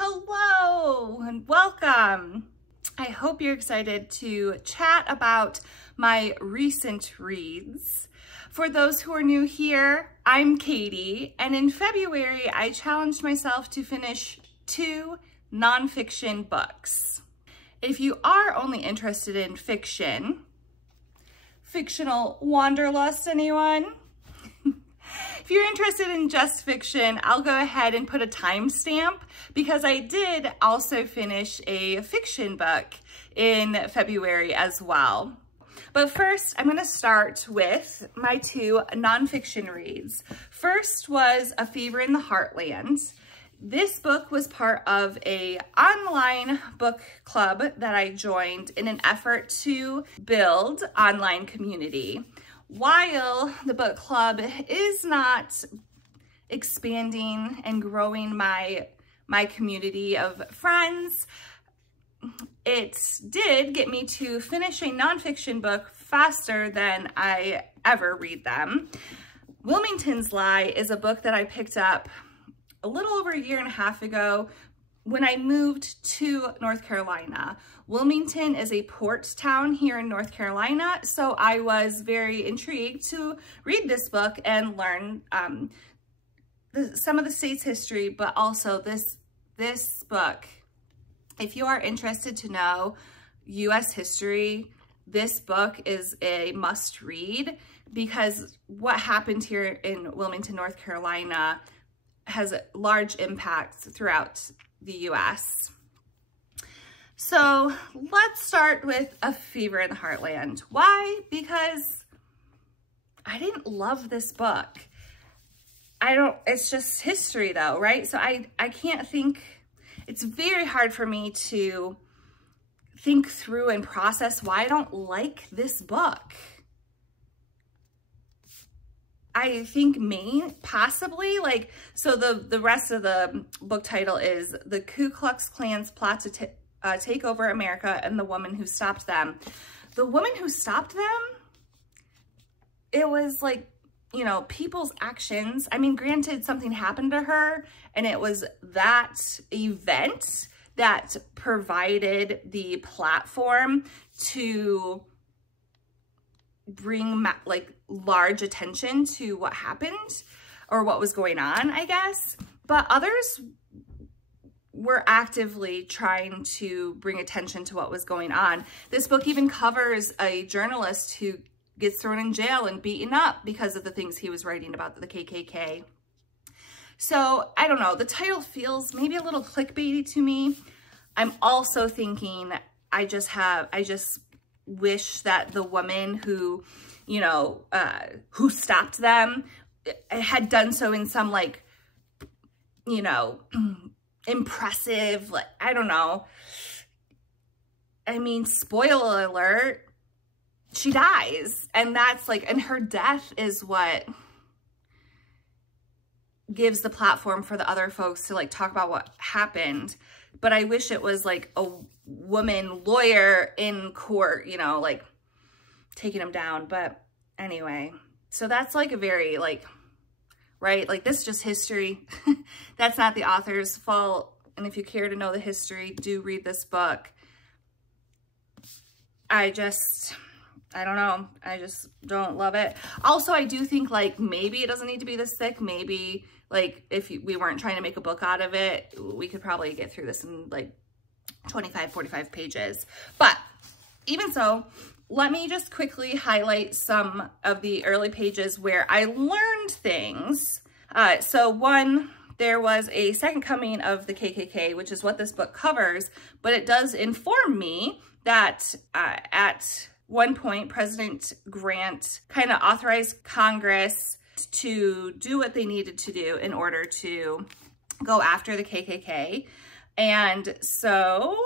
Hello and welcome. I hope you're excited to chat about my recent reads. For those who are new here, I'm Katie, and in February, I challenged myself to finish 2 nonfiction books. If you are only interested in fiction, fictional wanderlust, anyone? If you're interested in just fiction, I'll go ahead and put a timestamp because I did also finish a fiction book in February as well. But first, I'm going to start with my 2 nonfiction reads. First was A Fever in the Heartland. This book was part of an online book club that I joined in an effort to build online community. While the book club is not expanding and growing my community of friends, it did get me to finish a nonfiction book faster than I ever read them. Wilmington's Lie is a book that I picked up a little over a year and a half ago when I moved to North Carolina. Wilmington is a port town here in North Carolina, so I was very intrigued to read this book and learn some of the state's history, but also this book. If you are interested to know U.S. history, this book is a must read because what happened here in Wilmington, North Carolina has a large impact throughout the U.S. So let's start with A Fever in the Heartland. Why? Because I didn't love this book. It's just history though, right? So I can't think, it's very hard for me to think through and process why I don't like this book. I think possibly, so the rest of the book title is The Ku Klux Klan's Plot to Take Over America and the Woman Who Stopped Them. The woman who stopped them, it was people's actions. I mean, granted, something happened to her, and it was that event that provided the platform to bring large attention to what happened or what was going on, I guess. But others were actively trying to bring attention to what was going on. This book even covers a journalist who gets thrown in jail and beaten up because of the things he was writing about the KKK. So I don't know, the title feels maybe a little clickbaity to me. I'm also thinking I just wish that the woman who, who stopped them had done so in some impressive, I don't know. I mean, spoiler alert, she dies. And that's and her death is what gives the platform for the other folks to talk about what happened. But I wish it was a woman lawyer in court, taking him down. But anyway, so that's a very right? This is just history. That's not the author's fault. And if you care to know the history, do read this book. I don't know. I just don't love it. Also, I do think maybe it doesn't need to be this thick. Maybe if we weren't trying to make a book out of it, we could probably get through this in 25, 45 pages. But even so, let me just quickly highlight some of the early pages where I learned things. So one, there was a second coming of the KKK, which is what this book covers, but it does inform me that at one point, President Grant kind of authorized Congress to do what they needed to do in order to go after the KKK. And so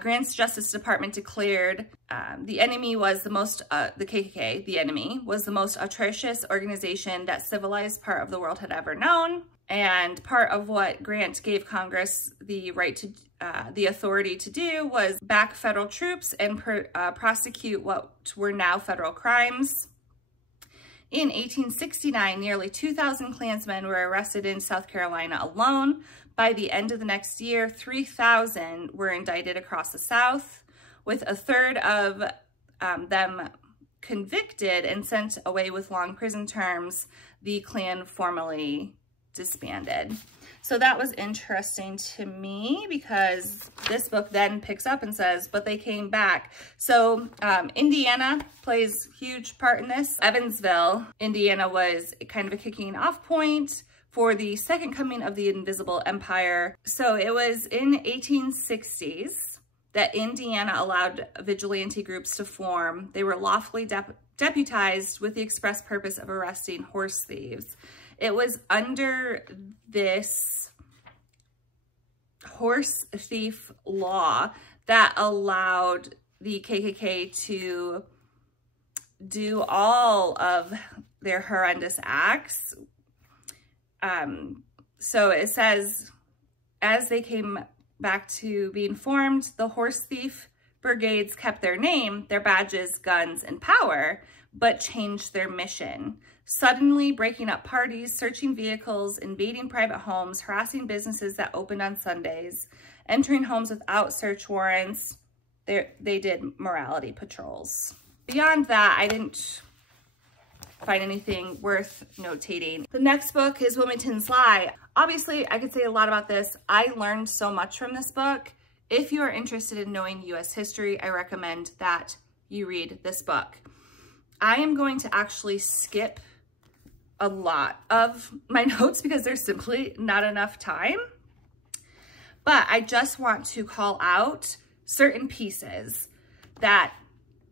Grant's Justice Department declared the KKK, the enemy, was the most atrocious organization that civilized part of the world had ever known. And part of what Grant gave Congress the right to, the authority to do was back federal troops and prosecute what were now federal crimes. In 1869, nearly 2,000 Klansmen were arrested in South Carolina alone. By the end of the next year, 3,000 were indicted across the South, with a third of them convicted and sent away with long prison terms. The Klan formally disbanded. So that was interesting to me because this book then picks up and says, but they came back. So Indiana plays a huge part in this. Evansville, Indiana was kind of a kicking off point for the second coming of the Invisible Empire. So it was in 1860s that Indiana allowed vigilante groups to form. They were lawfully deputized with the express purpose of arresting horse thieves. It was under this horse thief law that allowed the KKK to do all of their horrendous acts. So it says, as they came back to being formed, the horse thief brigades kept their name, their badges, guns, and power, but changed their mission. Suddenly breaking up parties, searching vehicles, invading private homes, harassing businesses that opened on Sundays, entering homes without search warrants. They did morality patrols. Beyond that, I didn't find anything worth notating. The next book is Wilmington's Lie. Obviously, I could say a lot about this. I learned so much from this book. If you are interested in knowing U.S. history, I recommend that you read this book. I am going to actually skip a lot of my notes because there's simply not enough time. But I just want to call out certain pieces that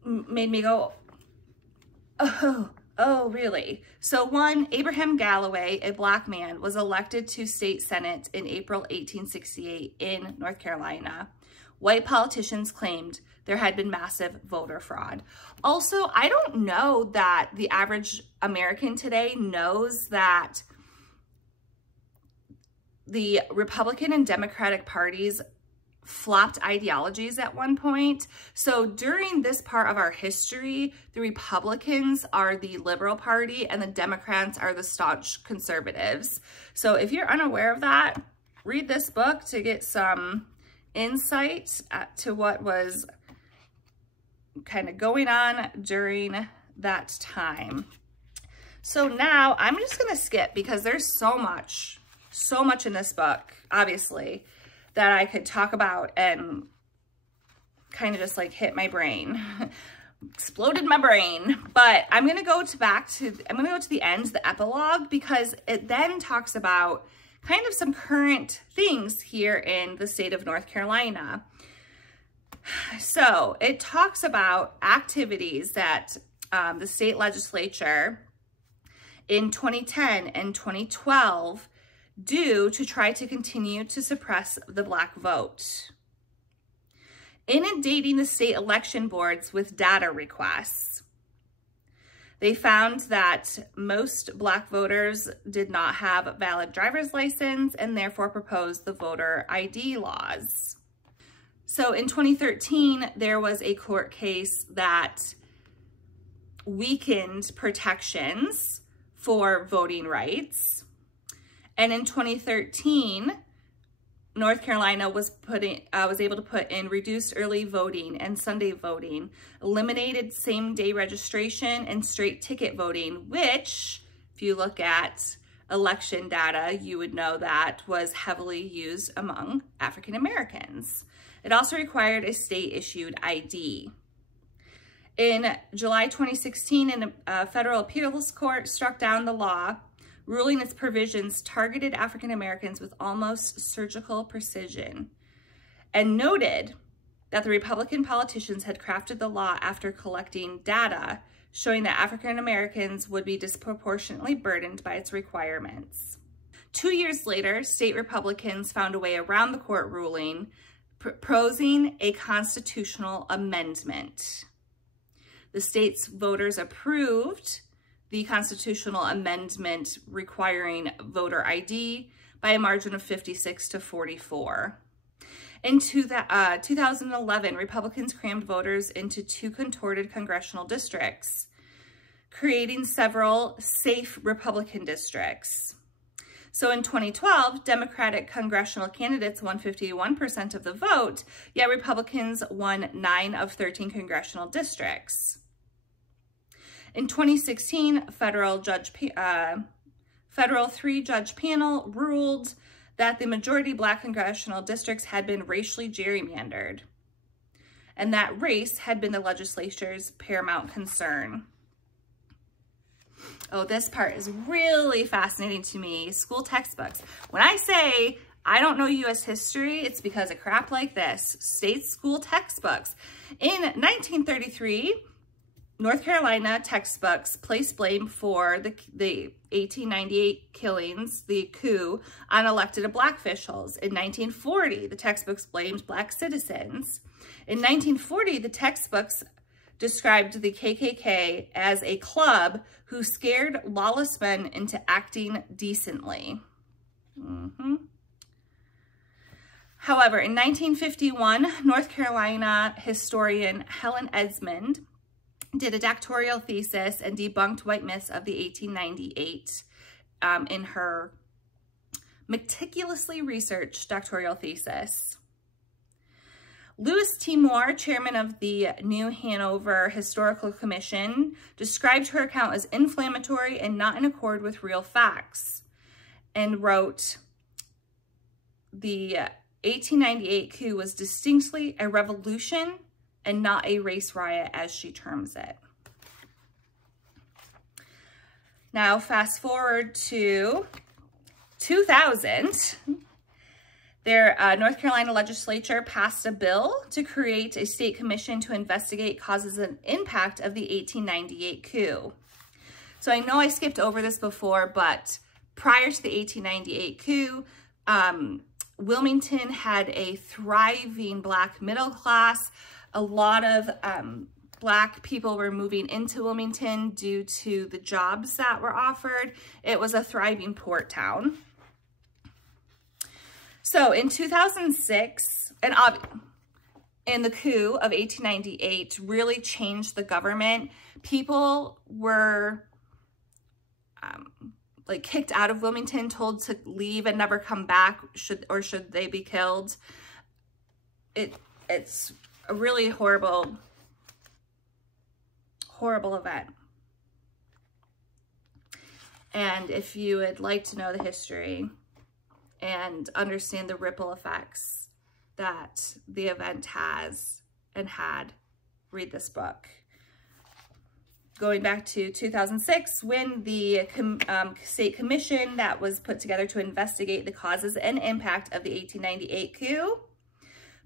made me go, oh, really? So one, Abraham Galloway, a Black man, was elected to state senate in April 1868 in North Carolina. White politicians claimed there had been massive voter fraud. Also, I don't know that the average American today knows that the Republican and Democratic parties flopped ideologies at one point. So during this part of our history, the Republicans are the liberal party and the Democrats are the staunch conservatives. So if you're unaware of that, read this book to get some insight to what was kind of going on during that time. So now I'm just going to skip because there's so much in this book, obviously, that I could talk about and kind of just like hit my brain, exploded my brain. But I'm going to go to the end, the epilogue, because it then talks about kind of some current things here in the state of North Carolina. So it talks about activities that the state legislature in 2010 and 2012 do to try to continue to suppress the Black vote. Inundating the state election boards with data requests. They found that most Black voters did not have a valid driver's license and therefore proposed the voter ID laws. So in 2013, there was a court case that weakened protections for voting rights. And in 2013, North Carolina was able to put in reduced early voting and Sunday voting, eliminated same-day registration and straight ticket voting, which, if you look at election data, you would know that was heavily used among African Americans. It also required a state-issued ID. In July 2016, a federal appeals court struck down the law, ruling its provisions targeted African Americans with almost surgical precision, and noted that the Republican politicians had crafted the law after collecting data showing that African Americans would be disproportionately burdened by its requirements. 2 years later, state Republicans found a way around the court ruling, proposing a constitutional amendment. The state's voters approved the constitutional amendment requiring voter ID by a margin of 56 to 44. In 2011, Republicans crammed voters into 2 contorted congressional districts, creating several safe Republican districts. So in 2012, Democratic congressional candidates won 51% of the vote, yet Republicans won 9 of 13 congressional districts. In 2016, federal three-judge panel ruled that the majority Black congressional districts had been racially gerrymandered, and that race had been the legislature's paramount concern. Oh, this part is really fascinating to me. School textbooks. When I say I don't know U.S. history, it's because of crap like this. State school textbooks. In 1933, North Carolina textbooks placed blame for the 1898 killings, the coup, on elected Black officials. In 1940, the textbooks blamed Black citizens. In 1940, the textbooks described the KKK as a club who scared lawless men into acting decently. However, in 1951, North Carolina historian Helen Esmond did a doctoral thesis and debunked white myths of the 1898 in her meticulously researched doctoral thesis. Louis T. Moore, chairman of the New Hanover Historical Commission, described her account as inflammatory and not in accord with real facts, and wrote, the 1898 coup was distinctly a revolution and not a race riot, as she terms it. Now, fast forward to 2000. Their North Carolina legislature passed a bill to create a state commission to investigate causes and impact of the 1898 coup. So I know I skipped over this before, but prior to the 1898 coup, Wilmington had a thriving Black middle class. A lot of Black people were moving into Wilmington due to the jobs that were offered. It was a thriving port town. So in 2006, and the coup of 1898 really changed the government. People were like kicked out of Wilmington, told to leave and never come back, should they be killed. It's a really horrible event. And if you would like to know the history and understand the ripple effects that the event has and had, read this book. Going back to 2006, when the state commission that was put together to investigate the causes and impact of the 1898 coup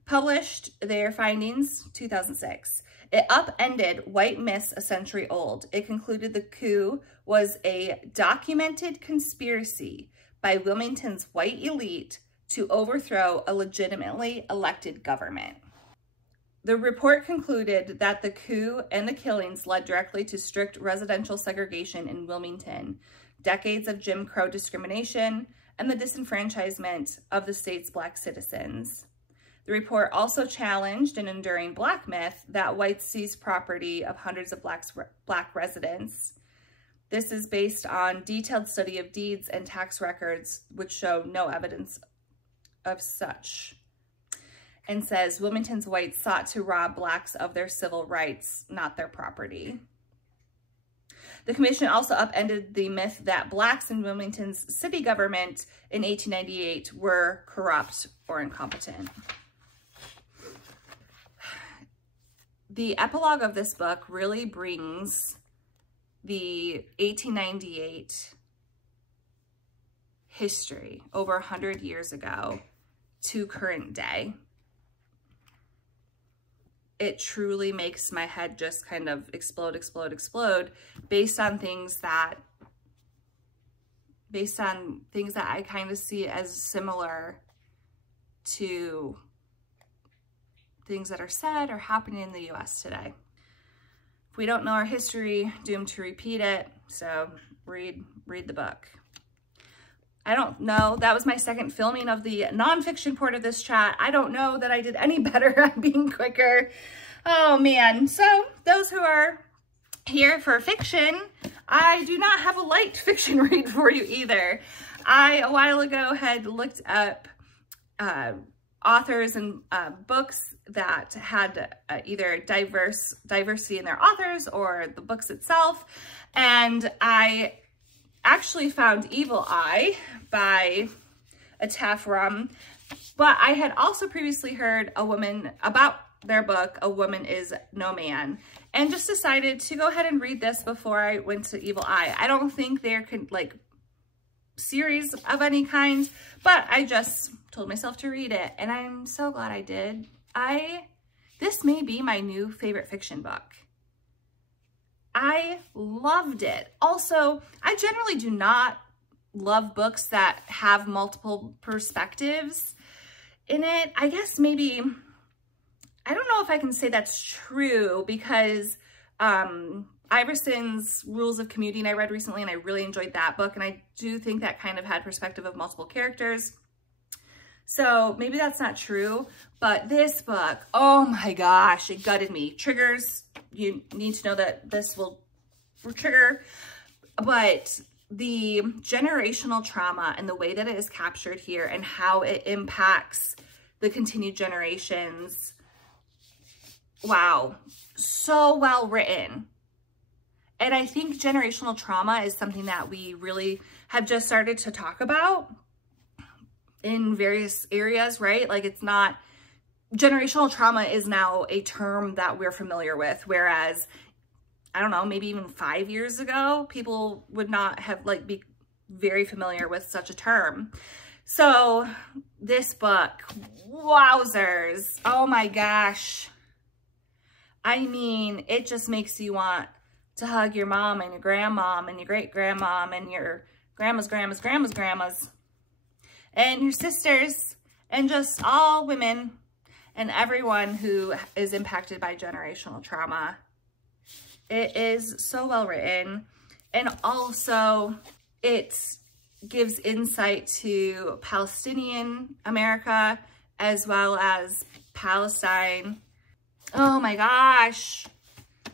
published their findings, 2006. It upended white myths a century old. It concluded the coup was a documented conspiracy by Wilmington's white elite to overthrow a legitimately elected government. The report concluded that the coup and the killings led directly to strict residential segregation in Wilmington, decades of Jim Crow discrimination, and the disenfranchisement of the state's Black citizens. The report also challenged an enduring Black myth that whites seized property of hundreds of Black residents. This is based on detailed study of deeds and tax records, which show no evidence of such, and says Wilmington's whites sought to rob Blacks of their civil rights, not their property. The commission also upended the myth that Blacks in Wilmington's city government in 1898 were corrupt or incompetent. The epilogue of this book really brings the 1898 history over 100 years ago to current day. It truly makes my head just kind of explode based on things that I kind of see as similar to things that are said or happening in the US today. If we don't know our history, doomed to repeat it. So read the book. I don't know. That was my second filming of the nonfiction part of this chat. I don't know that I did any better at being quicker. Oh man. So those who are here for fiction, I do not have a light fiction read for you either. I, a while ago, had looked up authors and books that had either diversity in their authors or the books itself, and I actually found Evil Eye by Ataf, but I had also previously heard about their book, A Woman is No Man, and just decided to go ahead and read this before I went to Evil Eye. I don't think they're like series of any kind, but I just told myself to read it, and I'm so glad I did. This may be my new favorite fiction book. I loved it. Also, I generally do not love books that have multiple perspectives in it. I guess maybe, I don't know if I can say that's true, because Iverson's Rules of Commuting I read recently, and I really enjoyed that book, and I do think that kind of had perspective of multiple characters. So maybe that's not true, but this book, oh my gosh, it gutted me. Triggers, you need to know that this will trigger, but the generational trauma and the way that it is captured here and how it impacts the continued generations, wow, so well written. And I think generational trauma is something that we really have just started to talk about in various areas, right? Like, it's not, generational trauma is now a term that we're familiar with, whereas, I don't know, maybe even 5 years ago, people would not have be very familiar with such a term. So this book, wowzers, oh my gosh. I mean, it just makes you want to hug your mom and your grandmom and your great-grandmom and your grandma's grandmas and your sisters and just all women and everyone who is impacted by generational trauma. It is so well written, and also it gives insight to Palestinian America as well as Palestine. Oh my gosh.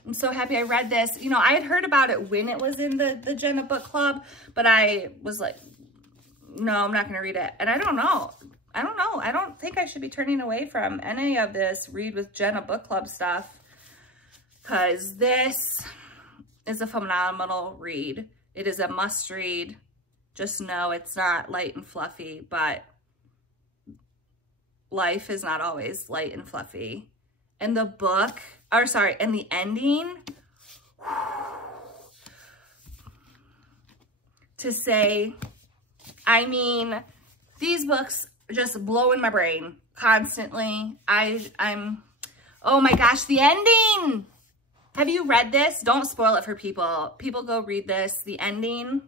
I'm so happy I read this. You know, I had heard about it when it was in the Jenna book club, but I was like, no, I'm not going to read it. And I don't know. I don't think I should be turning away from any of this Read with Jenna book club stuff, because this is a phenomenal read. It is a must read. Just know it's not light and fluffy, but life is not always light and fluffy. And the book, or sorry, and the ending, to say, I mean, these books just blow in my brain constantly. I'm, oh my gosh, the ending. Have you read this? Don't spoil it for people. People go read this. The ending.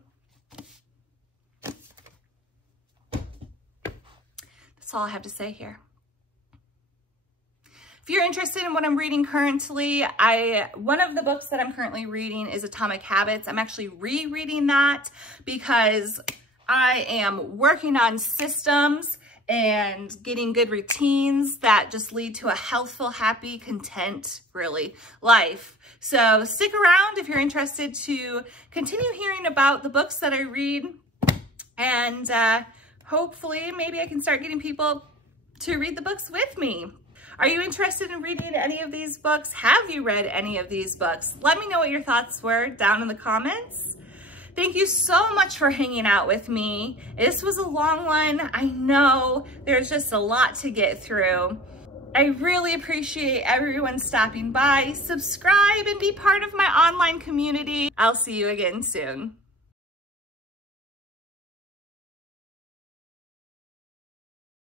That's all I have to say here. If you're interested in what I'm reading currently, one of the books that I'm currently reading is Atomic Habits. I'm actually rereading that because I am working on systems and getting good routines that just lead to a healthful, happy, content, really, life. So stick around if you're interested to continue hearing about the books that I read, and hopefully maybe I can start getting people to read the books with me. Are you interested in reading any of these books? Have you read any of these books? Let me know what your thoughts were down in the comments. Thank you so much for hanging out with me. This was a long one. I know there's just a lot to get through. I really appreciate everyone stopping by. Subscribe and be part of my online community. I'll see you again soon.